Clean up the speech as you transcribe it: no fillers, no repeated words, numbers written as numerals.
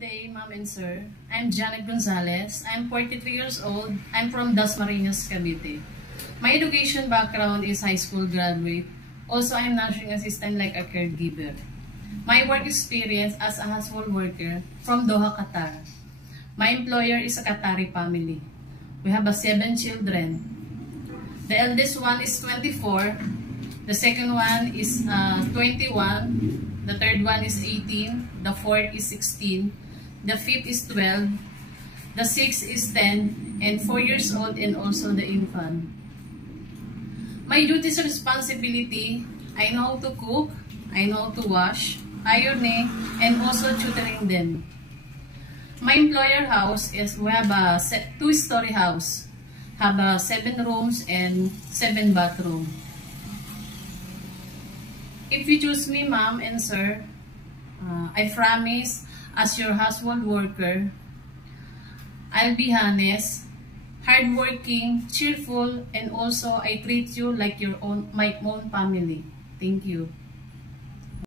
day, Ma'am and Sir. I'm Janet Gonzalez. I'm 43 years old. I'm from Dasmariñas, Cavite. My education background is high school graduate. Also, I'm nursing assistant like a caregiver. My work experience as a household worker from Doha, Qatar. My employer is a Qatari family. We have 7 children. The eldest one is 24. The second one is 21. The third one is 18. The fourth is 16. The fifth is 12. The sixth is 10. And 4 years old, and also the infant. My duties and responsibility, I know how to cook, I know how to wash, ironing, and also tutoring them. My employer house is, we have a 2-story house. Have 7 rooms and 7 bathrooms. If you choose me, Ma'am and Sir, I promise, as your household worker, I'll be honest, hardworking, cheerful, and also I treat you like my own family. Thank you.